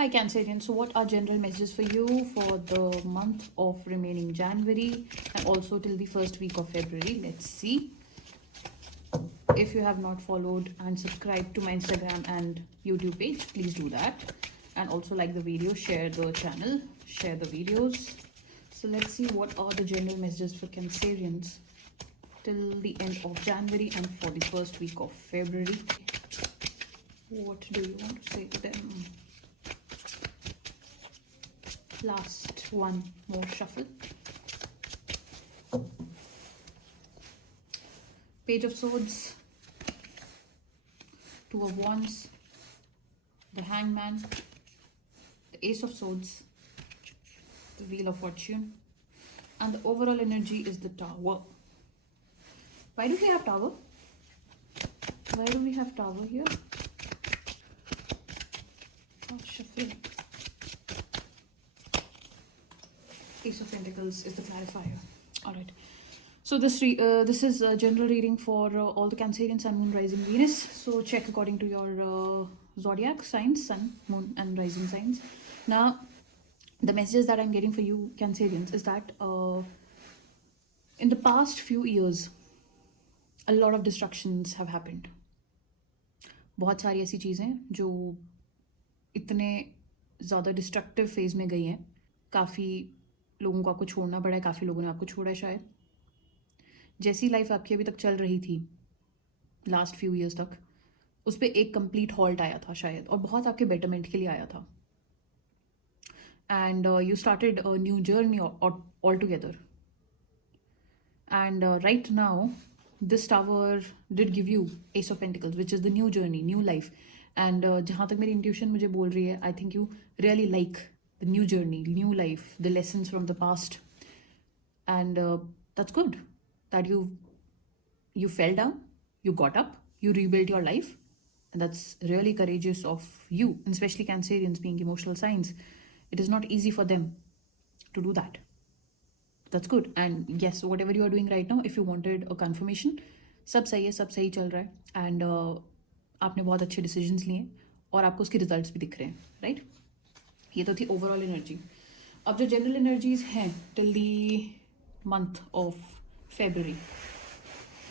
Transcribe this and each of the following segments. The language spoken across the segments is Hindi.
Hi Cancerian, so what are general messages for you for the month of remaining January and also till the first week of February? Let's see. If you have not followed and subscribed to my Instagram and YouTube page, please do that. And also like the video, share the channel, share the videos. So let's see what are the general messages for Cancerians till the end of January and for the first week of February. What do you want to say to them? Last one more shuffle. Page of Swords, Two of Wands, the Hangman, the Ace of Swords, the Wheel of Fortune, and the overall energy is the Tower. Why do we have Tower? Why do we have Tower here? Shuffle. Ace of Pentacles is the clarifier. All right. So this is a general reading for all the Cancerian, Sun, Moon, Rising, Venus. So check according to your zodiac signs, Sun, Moon, and Rising signs. Now, the messages that I'm getting for you Cancerians is that in the past few years, a lot of destructions have happened. बहुत सारी ऐसी चीज़ें जो इतने ज़्यादा डिस्ट्रक्टिव फेज में गई हैं, काफ़ी लोगों को आपको छोड़ना पड़ा है, काफ़ी लोगों ने आपको छोड़ा है शायद. जैसी लाइफ आपकी अभी तक चल रही थी लास्ट फ्यू ईयर्स तक, उस पर एक कंप्लीट हॉल्ट आया था शायद, और बहुत आपके बेटरमेंट के लिए आया था. And you started a new journey all together. And right now this tower did give you Ace of Pentacles, which is the new journey, new life. And जहाँ तक मेरी intuition मुझे बोल रही है, I think you really like the new journey, new life, the lessons from the past. And that's good that you fell down, you got up, you rebuilt your life. And that's really courageous of you, and especially Cancerians being emotional signs. It is not easy for them to do that. That's good. And yes, whatever you are doing right now, if you wanted a confirmation, सब सही है, सब सही चल रहा है. एंड आपने बहुत अच्छे डिसीजंस लिए और आपको उसके रिजल्ट्स भी दिख रहे हैं, राइट? ये तो थी ओवरऑल एनर्जी. अब जो जनरल एनर्जीज हैं till the month of February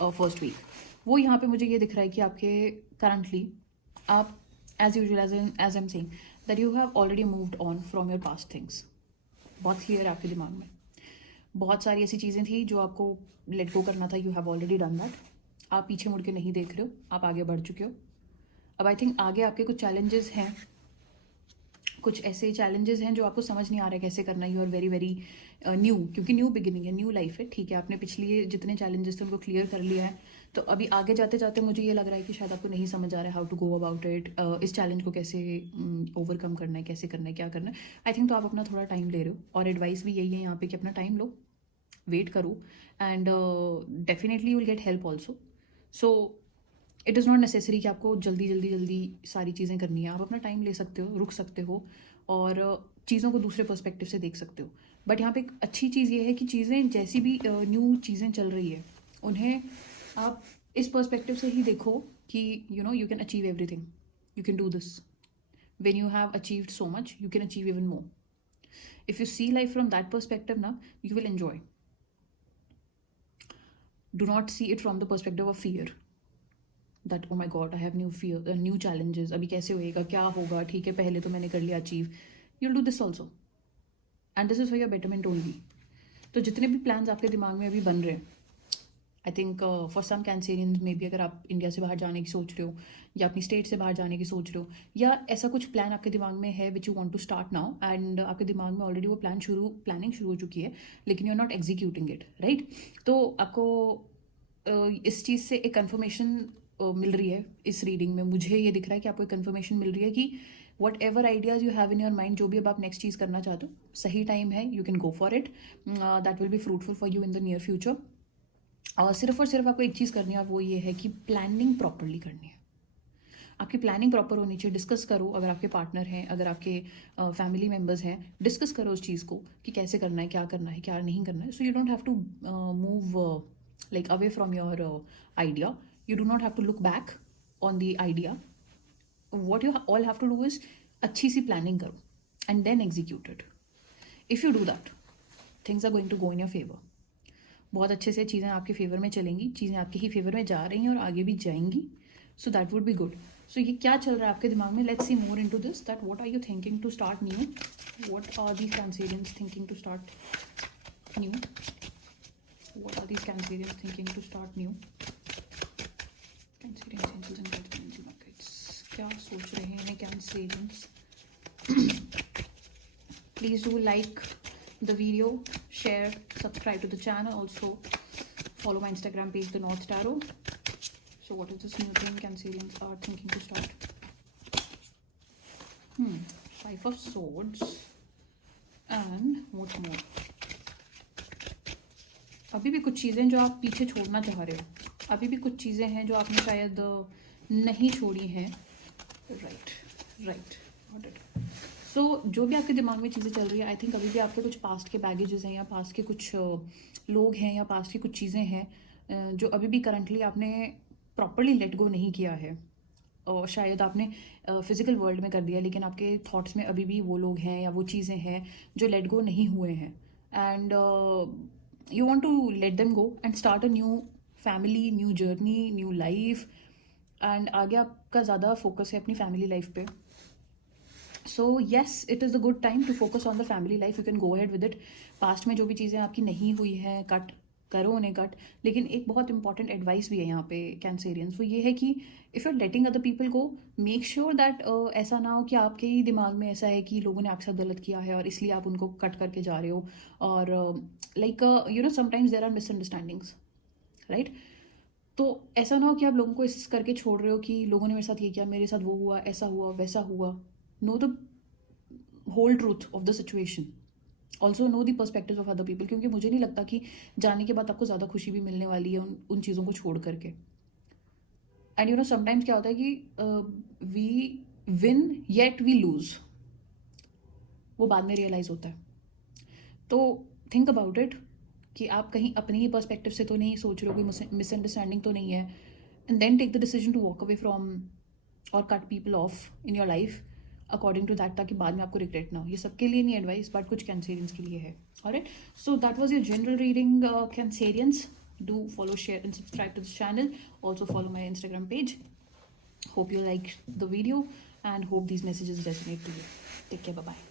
first week, वो यहाँ पे मुझे ये दिख रहा है कि आपके करंटली आप as usual as I am saying that you have already moved on from your past things. बहुत क्लियर है आपके दिमाग में. बहुत सारी ऐसी चीज़ें थी जो आपको लेट गो करना था. You have already done that. आप पीछे मुड़ के नहीं देख रहे हो, आप आगे बढ़ चुके हो. अब आई थिंक आगे आपके कुछ चैलेंजेस हैं, कुछ ऐसे चैलेंजेस हैं जो आपको समझ नहीं आ रहा है कैसे करना. You are very very new, क्योंकि न्यू बिगिनिंग है, न्यू लाइफ है. ठीक है, आपने पिछले जितने चैलेंजेस थे उनको क्लियर कर लिया है. तो अभी आगे जाते जाते मुझे ये लग रहा है कि शायद आपको नहीं समझ आ रहा है how to go about it. इस चैलेंज को कैसे ओवरकम करना है, कैसे करना है, क्या करना है. आई थिंक तो आप अपना थोड़ा टाइम ले रहे हो, और एडवाइस भी यही है यहाँ पे कि अपना टाइम लो, वेट करो, and definitely you will get help also. So it is not necessary कि आपको जल्दी जल्दी जल्दी सारी चीज़ें करनी है. आप अपना टाइम ले सकते हो, रुक सकते हो, और चीज़ों को दूसरे पर्सपेक्टिव से देख सकते हो. बट यहाँ पे एक अच्छी चीज़ ये है कि चीज़ें जैसी भी न्यू चीज़ें चल रही है, उन्हें आप इस पर्सपेक्टिव से ही देखो कि you know you can achieve everything, you can do this. when you have achieved so much, you can achieve even more. If you see life from that perspective now, you will enjoy. Do not see it from the perspective of fear, that oh my god, I have new fear, new challenges, अभी कैसे होएगा, क्या होगा. ठीक है, पहले तो मैंने कर लिया achieve. You'll do this also, and this is for your betterment only. तो जितने भी प्लान्स आपके दिमाग में अभी बन रहे हैं, I think for some Cancerians में भी, अगर आप इंडिया से बाहर जाने की सोच रहे हो या अपनी स्टेट से बाहर जाने की सोच रहे हो, या ऐसा कुछ प्लान आपके दिमाग में है which you want to start now, and आपके दिमाग में ऑलरेडी वो प्लानिंग शुरू हो चुकी है, लेकिन you are not executing it, right? तो आपको इस चीज़ से एक कन्फर्मेशन मिल रही है. इस रीडिंग में मुझे ये दिख रहा है कि आपको एक कन्फर्मेशन मिल रही है कि what ever ideas you have in your mind, जो भी अब आप नेक्स्ट चीज़ करना चाहते हो, सही टाइम है, you can go for it. That will be fruitful for you in the near future. और सिर्फ आपको एक चीज़ करनी है, और वो ये है कि प्लानिंग प्रॉपरली करनी है. आपकी प्लानिंग प्रॉपर होनी चाहिए. डिस्कस करो, अगर आपके पार्टनर हैं, अगर आपके फैमिली मेम्बर्स हैं, डिस्कस करो उस चीज़ को कि कैसे करना है, क्या करना है, क्या नहीं करना है. So you don't have to move like away from your idea. You do not have to look back on the idea. what you all have to do is अच्छी सी प्लानिंग करो and then execute it. If you do that, things are going to go in your favour. बहुत अच्छे से चीज़ें आपके फेवर में चलेंगी, चीज़ें आपके ही फेवर में जा रही हैं और आगे भी जाएंगी. So that would be good. So ये क्या चल रहा है आपके दिमाग में? Let's see more into this, that what are you thinking to start new? What are these Cancerians thinking to start new? What are these Cancerians thinking to start new? Cancerians, angels and guides, angel guides. क्या सोच रहे हैं Cancerians? Please do like the video, share, subscribe to the channel. Also follow my Instagram page, The North Tarot. So what is this new thing Cancerians are thinking to start? Five of Swords and what more? अभी भी कुछ चीज़ें जो आप पीछे छोड़ना चाह रहे हो, अभी भी कुछ चीज़ें हैं जो आपने शायद नहीं छोड़ी हैं. राइट. सो जो भी आपके दिमाग में चीज़ें चल रही है, आई थिंक अभी भी आपके कुछ पास्ट के बैगेजेस हैं या पास्ट के कुछ लोग हैं या पास्ट की कुछ चीज़ें हैं जो अभी भी करंटली आपने प्रॉपरली लेट गो नहीं किया है. और शायद आपने फिजिकल वर्ल्ड में कर दिया, लेकिन आपके थॉट्स में अभी भी वो लोग हैं या वो चीज़ें हैं जो लेट गो नहीं हुए हैं. And you want to let them go and start a new family, new journey, new life. and आगे आपका ज़्यादा फोकस है अपनी फैमिली लाइफ पे. So yes, it is a good time to focus on the family life. You can go ahead with it. Past में जो भी चीज़ें आपकी नहीं हुई हैं, कट करो उन्हें कट. लेकिन एक बहुत इंपॉर्टेंट एडवाइस भी है यहाँ पे कैंसेरियंस, वो ये है कि if you are letting other people को, मेक श्योर दैट ऐसा ना हो कि आपके ही दिमाग में ऐसा है कि लोगों ने आपके साथ गलत किया है और इसलिए आप उनको कट करके जा रहे हो. और like you know sometimes there are misunderstandings, right? तो ऐसा ना हो कि आप लोगों को इस करके छोड़ रहे हो कि लोगों ने मेरे साथ ये किया, मेरे साथ वो हुआ, ऐसा हुआ, वैसा हुआ. Know the whole truth of the situation. Also know the perspective of other people. क्योंकि मुझे नहीं लगता कि जाने के बाद आपको ज़्यादा खुशी भी मिलने वाली है उन चीज़ों को छोड़ करके. एंड यू नो समटाइम्स क्या होता है कि we win yet we lose, वो बाद में रियलाइज़ होता है. तो थिंक अबाउट इट कि आप कहीं अपने ही पर्सपेक्टिव से तो नहीं सोच रहे हो, कोई मिसअंडरस्टैंडिंग तो नहीं है. And then take the decision to walk away from और cut people off in your life according to that, ताकि बाद में आपको रिग्रेट ना हो. ये सबके लिए नहीं एडवाइस, बट कुछ कैंसेरियंस के लिए है. Alright, so that was your general reading Cancerians. Do follow, share and subscribe to this channel. Also follow my Instagram page. Hope you liked the video and hope these messages resonate to you. Take care. Bye bye.